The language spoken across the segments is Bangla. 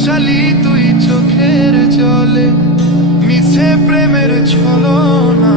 ভাসালি তুই চোখের জলে মিছে প্রেমের ছলনা।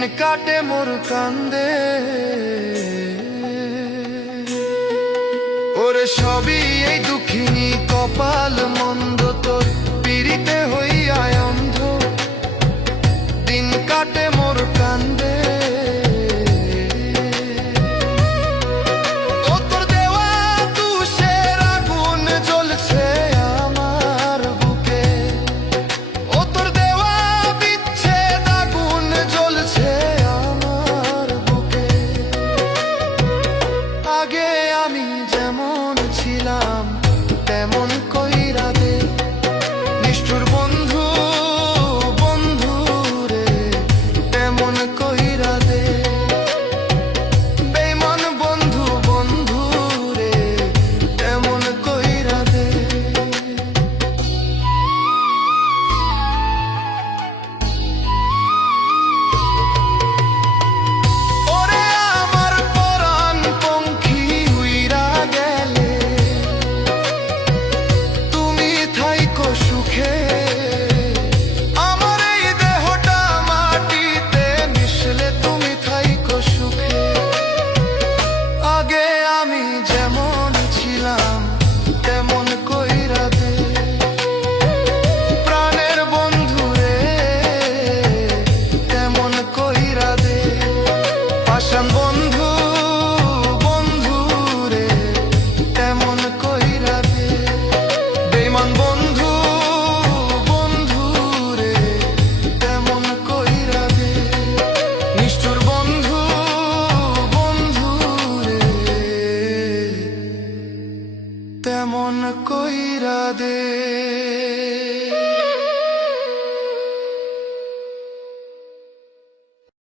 দিন কাটে মোর কান্দে। ওরে সবই এই দুঃখিনী কপাল মন্দ তোর পিড়িতে হই न कोई इरादे